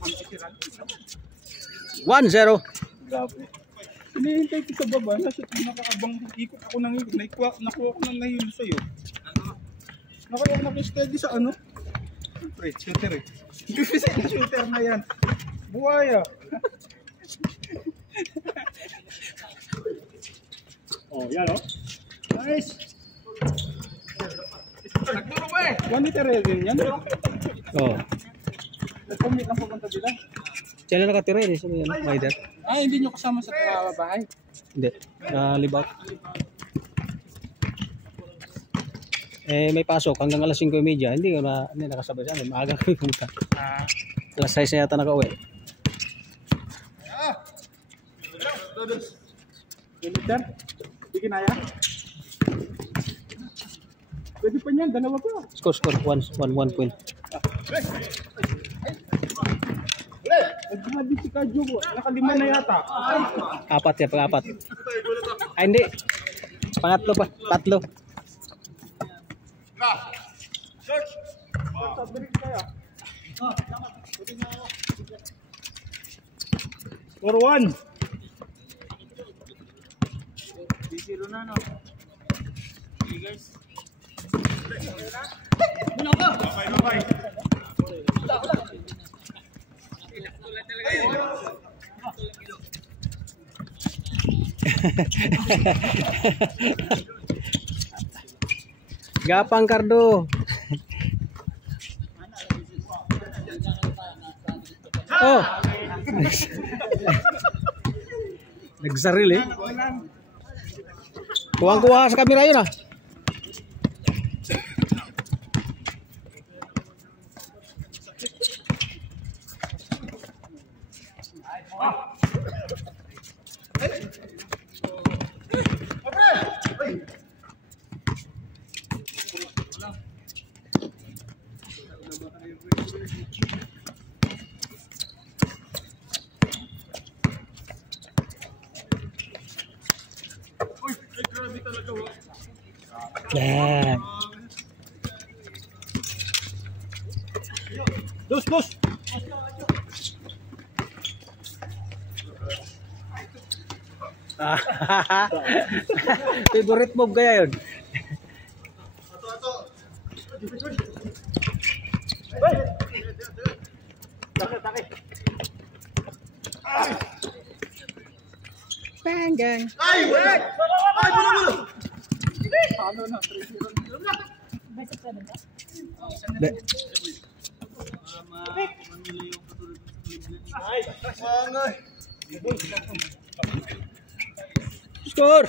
1-0. Grabe. Hinihintay ko sa baba, nasa nakakabang ikot ako ng ikot, nakuha ko ng nahilo sa'yo. Nakaya naki-steady sa ano? Siyempre, shooter eh. Kasi shooter na yan. Buhaya. Oh, yan oh. Nice. Nagturo ba eh? 1 meter din yan. Oh. Nag-commit lang pupunta dila. Diyan na nakatira yun. Maider. Ah, hindi nyo kasama sa bahay? Hindi. Libaw. May pasok hanggang alas 5:30. Hindi nakasabay sa amin. Maaga kami pumunta. Alas 6 na yata nakauwi. Militar? Hindi kinaya? Pwede pa niyan, dalawa pa. Score. 1 point. Nagsabi si Kadyo, nakalima na yata. 4 yan, pang-4. Ay, hindi. Pangatlo pa. 3. For 1. 0 na, no? Okay, guys. Bye. Gapang Cardo. Oh. Nagsaril eh. Kuwang-kuha sa kamera yun ah. Yan. Dos. Favorite move kaya yun. Bang gang. Ay, wait! Ay, mula! Paano na? 3-0 na. Score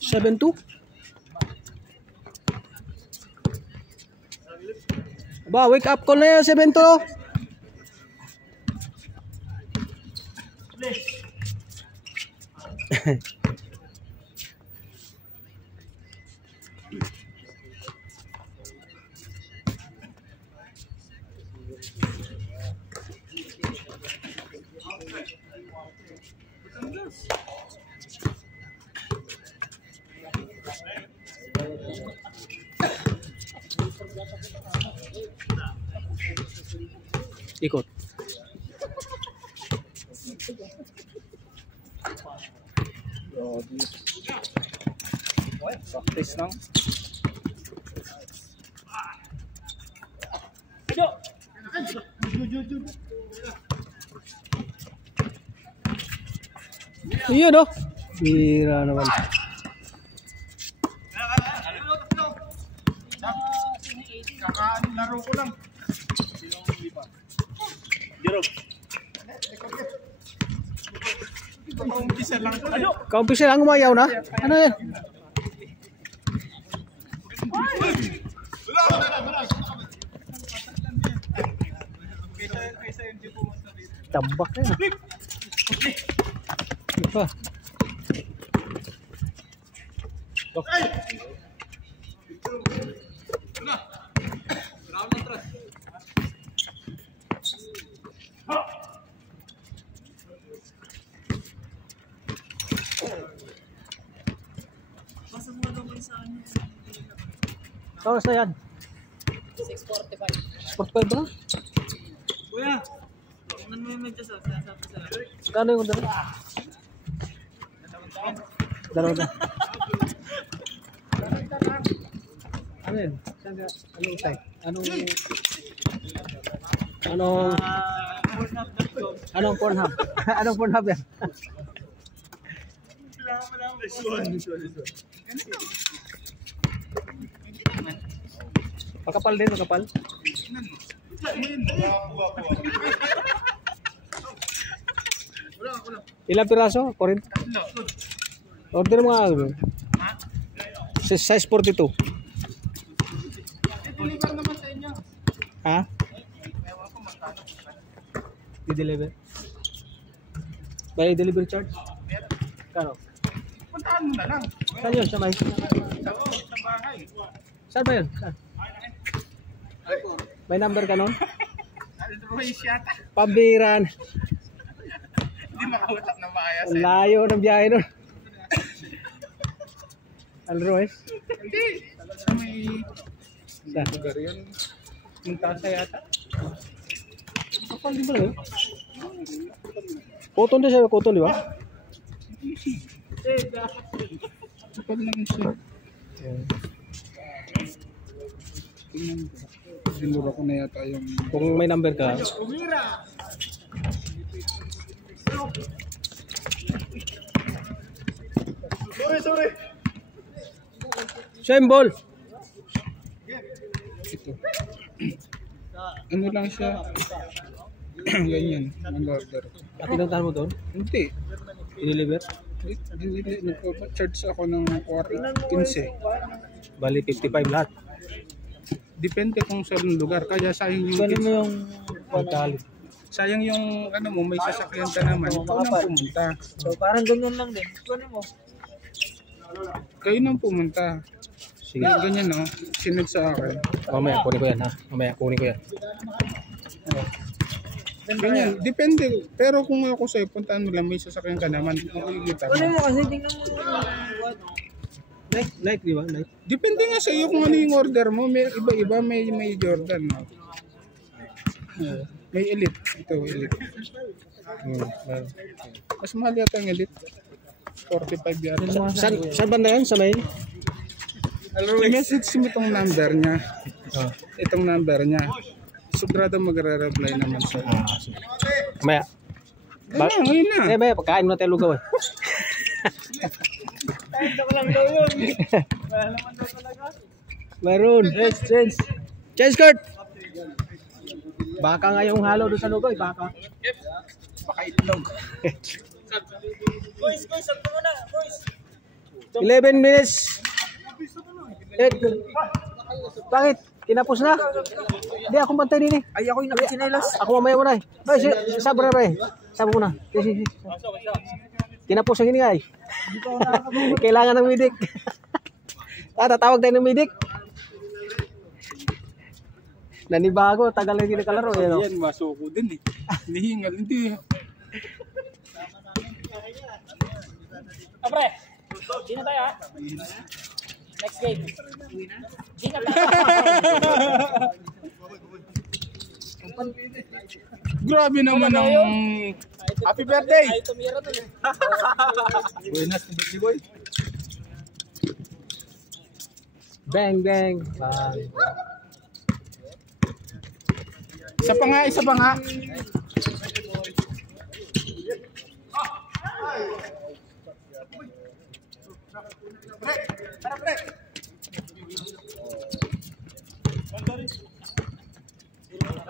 7-2. Ba, wake up call na yan 7-2. Ikot. Practice lang. Iya dong. Bira naman. Laro ko lang. Kaumpisa lang umayaw na. Ano yan? Tambak na yan. Apa? Oras na yan? 6:45. 6:45 ba? Kuya, Kano yung dalawa? Dalawa na. Ano yun? Anong site? Anong Pornhub? Anong Pornhub yan? Makapal din, makapal. Ilang piraso? 40? Order mo nga. Size 42. I-deliver naman sa inyo. Ha? Ewan ko magkano. I-deliver? By delivery charge? Kano? Puntahan mo na lang. Saan yun? Sa may? Sa bahay. Saan ba yun? Saan? May number ka nun? Alroyce yata. Pabiran. Hindi makausap na maayos. Ang layo ng biyahe nun. Alroes? Hindi. Sa may Saan? lugar yun. Muntasa yata. Kapal din ba yun? Cotton din siya. Cotton, di ba? Kapag lang siya. Tingnan ko. Sinura ko na yata yung... Kung may number ka. Sorry. Symbol! Ito. Ano lang siya? Ganyan. Ang order. At pinuntahan mo doon? Hindi. I-deliver? Nagpo-charge ako ng 15. Bali 55 lahat. Depende kung saan lugar. Kaya sayang yung... Gano'n mo yung pagkalit. Sayang yung ano mo, may sasakyan ka naman. Ikaw nang pumunta. So parang ganyan lang din. Ano mo? Kayo nang pumunta. Sige. Ganyan no, sinod sa akin. Mamaya kunin ko yan ha. Mamaya kunin ko yan. Ganyan, depende. Pero kung ako sa'yo, puntaan mo lang, may sasakyan ka naman. Makikita Ano mo. mo kasi tingnan mo. Night di ba? Night. Depende nga sa'yo kung ano yung order mo. May iba-iba, may Jordan. No? May Elite. Ito, Elite. Mas mahal yata ang Elite. 45 yata. Saan banda yan? Sa may? I-message mo itong number niya. Itong number niya. Sigurado magre-reply naman sa'yo. Mamaya. Ngayon na. Maya, pagkain mo na tayo lugaw eh. Kahit ako lang daw yun. Wala naman daw talaga. Meron. Change skirt! Baka nga yung halo doon sa lugaw eh. Baka. Baka itlog. Boys, sabto mo na. Boys. 11 minutes. Bakit? Kinapos na? Hindi, akong bantay din eh. Ay, ako yung nakasinelas. Ako mamaya mo na eh. Ay, sabra ba eh. Sabi ko na. Sige. Kinapos ang hiningay. Kailangan ng medic. Tatawag tayo ng medic. Nanibago, tagal na hindi nakalaro. Yan, masuko din eh. Nihingal, hindi. Pre, sino tayo ha? Next game. Sino tayo? Grabe naman ang happy birthday! Ay, tumira to. Buenas, birthday boy. Bang, bang. Isa pa nga.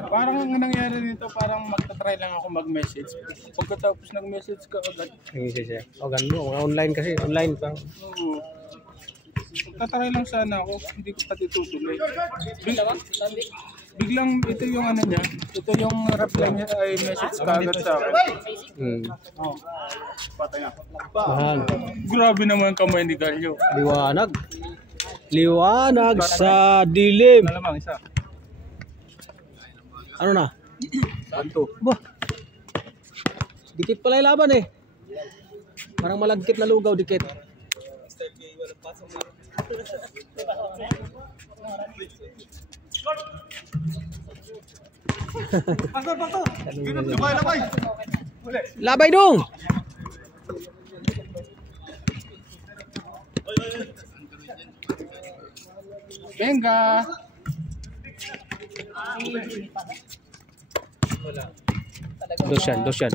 Parang ang nangyari nito, parang magta-try lang ako mag-message. Pagkatapos nag-message ka agad. O ganun, mga online kasi. Online pa. Oo. Magta-try lang sana ako, hindi ko pati tutuloy. Biglang ito yung ano niya, ito yung reply niya ay message ka agad sa akin. Oh. Mahal. Grabe naman kamay ni Galyo. Liwanag. Liwanag sa dilim. Malamang isa. Ano na? Santo. Ba? Dikit pala yung laban eh. Parang malagkit na lugaw, dikit. Labay. Labay dong. Venga. Dos yan.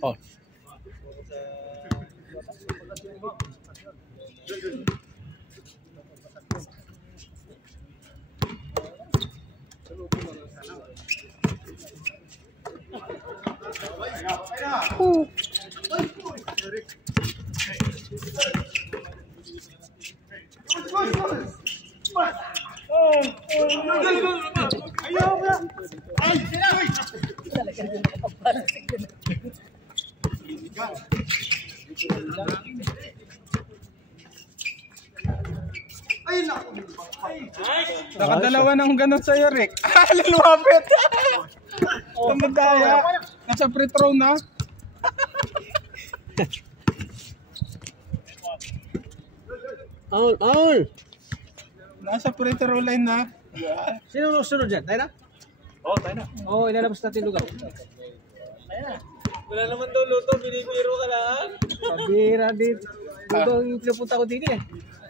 Paul. Nakadalawa ng ganun sa'yo, Rick. Lumapit. Tumadaya. Nasa free throw na. Aul. Nasa free throw line na. Sino sunod dyan? Tayo na? Oh, tayo na. Oo, ilalabas natin lugar. Wala naman daw luto, binibiro ka lang. Pabira dito. Lugar yung pinupunta ko dito eh.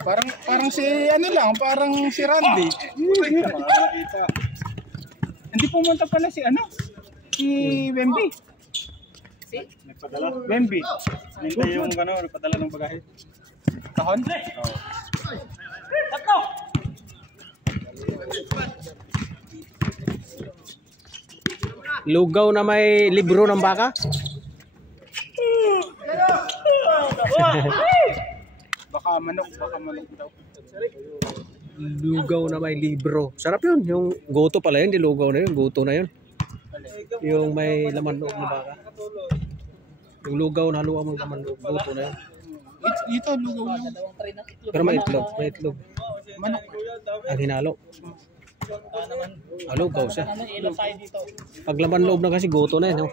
Parang si ano lang, parang si Randy. Hindi pumunta pala si ano? Si Wemby. Nagpadala. Wemby. Hintay yung nagpadala ng bagahe. Kahon? Oo. Tatlo! Lugaw na may libro ng baka. Baka manok daw. Lugaw na may libro. Sarap yun. Yung goto pala yun. Di lugaw na yun. Goto na yun. Yung may laman loob na baka. Yung lugaw na haluan mo laman loob. Goto na yun. Ito lugaw lang. Pero may itlog. May itlog. Manok. Ang hinalo. Lugaw siya. Ano, ilan tayo dito? Pag laman loob na kasi goto na yun.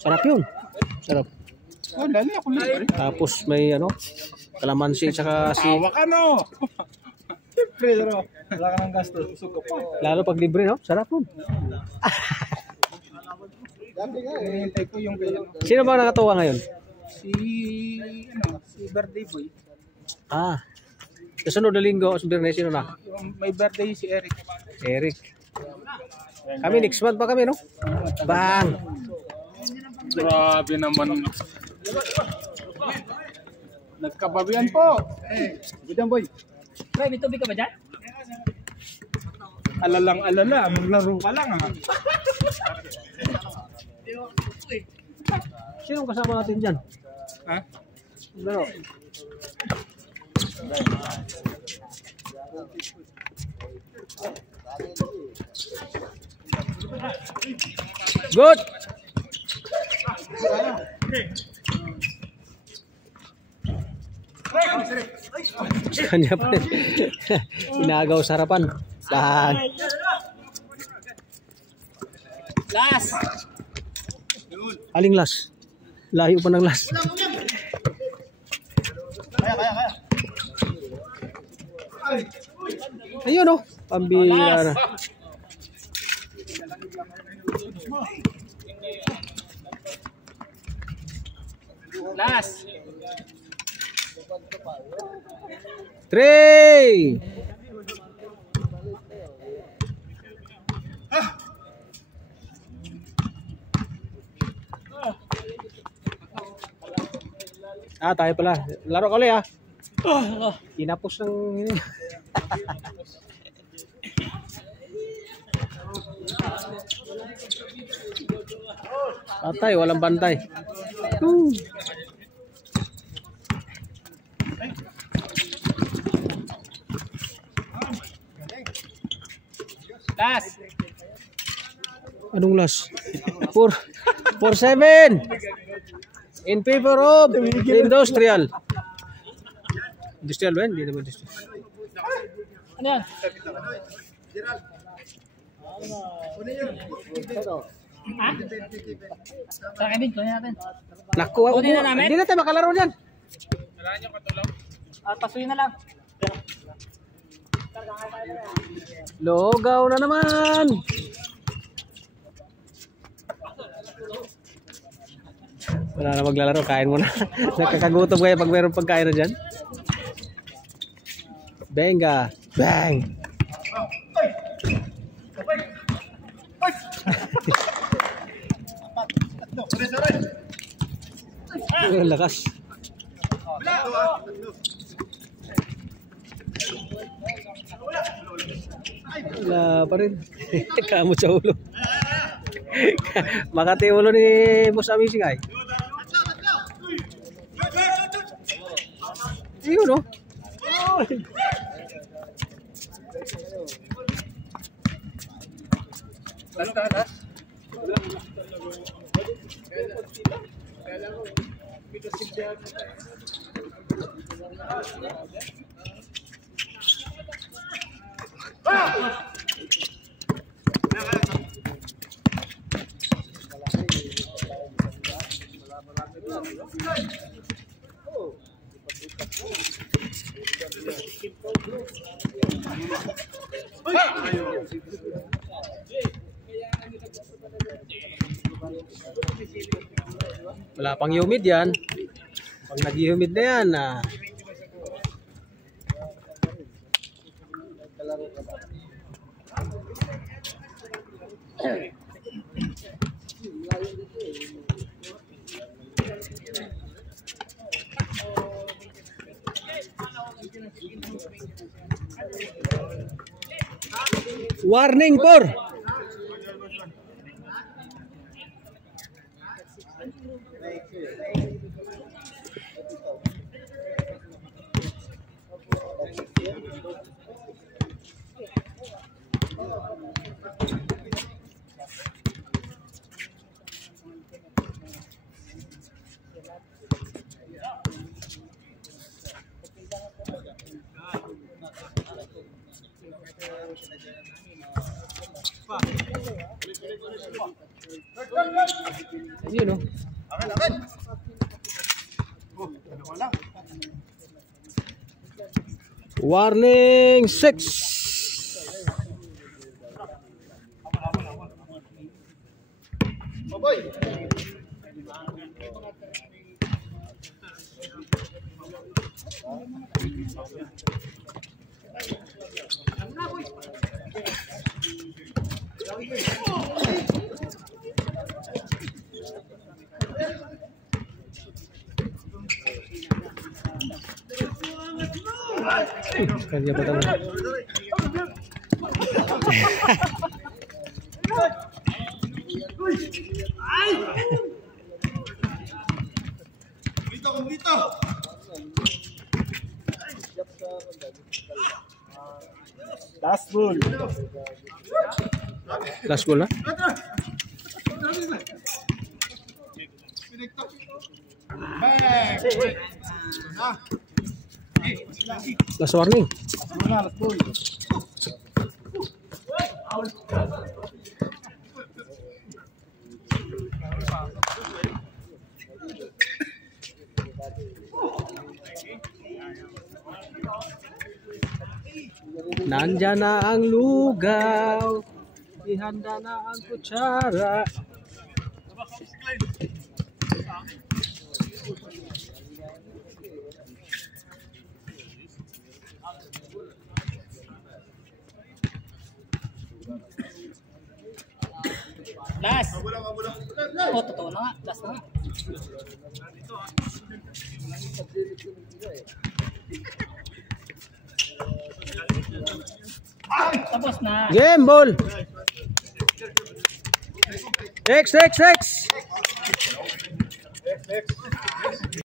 Sarap yun. Sarap. Oh, lali ako libre. Tapos may kalamansi tsaka si... Hawak ano? Siyempre, wala ka ng gasto. Susuko pa. Lalo pag libre, no? Sarap yun. Hinihintay ko yung kaya. Sino ba nakatuwa ngayon? Si birthday boy. Sa sunod na linggo, sa Biyernes, sino na? Yung may birthday si Eric. Eric. Kami next month pa kami, no? Bang! Grabe naman. Nagkababian po. Bidan boy. Bro, may tubig ka ba dyan? Alala. Maglaro ka lang ha. Sino kasama natin dyan? Ha? Laro. Good! Kanya pa. Inagaw sa harapan. Lahat. Last! Aling las? Layo pa ng las. Ayun oh. Pambira na. Last! 3! Tayo pala. Laro ka ulit Inapos ng... Atay, walang bantay. Last! Anong last? 4-7 in favor of industrial. Industrial ba? Hindi naman industrial. Ano yan? Ha? Sa akin din, kunin natin. Naku, Kunin na namin? hindi na tayo makalaro dyan. Pasuyin na lang. Logaw na naman. Wala na maglalaro, kain mo na. Nakakagutom kayo pag mayroong pagkain na dyan. Benga. Bang. Ang lakas. Wala pa rin. Kamot sa ulo. Makati ulo ni Boss Amazing ay. Ayun no. Wala pang humid yan. Pag nag-humid na yan, warning por. Yun o. Warning 6. Kanya ba tayo? Dito. Last ball. Last goal na? Last warning. Last ball. Nandyan na ang lugaw. Ihanda na ang kutsara. Last. Oh, totoo na nga. Last na nga. Tapos na. Game ball. X.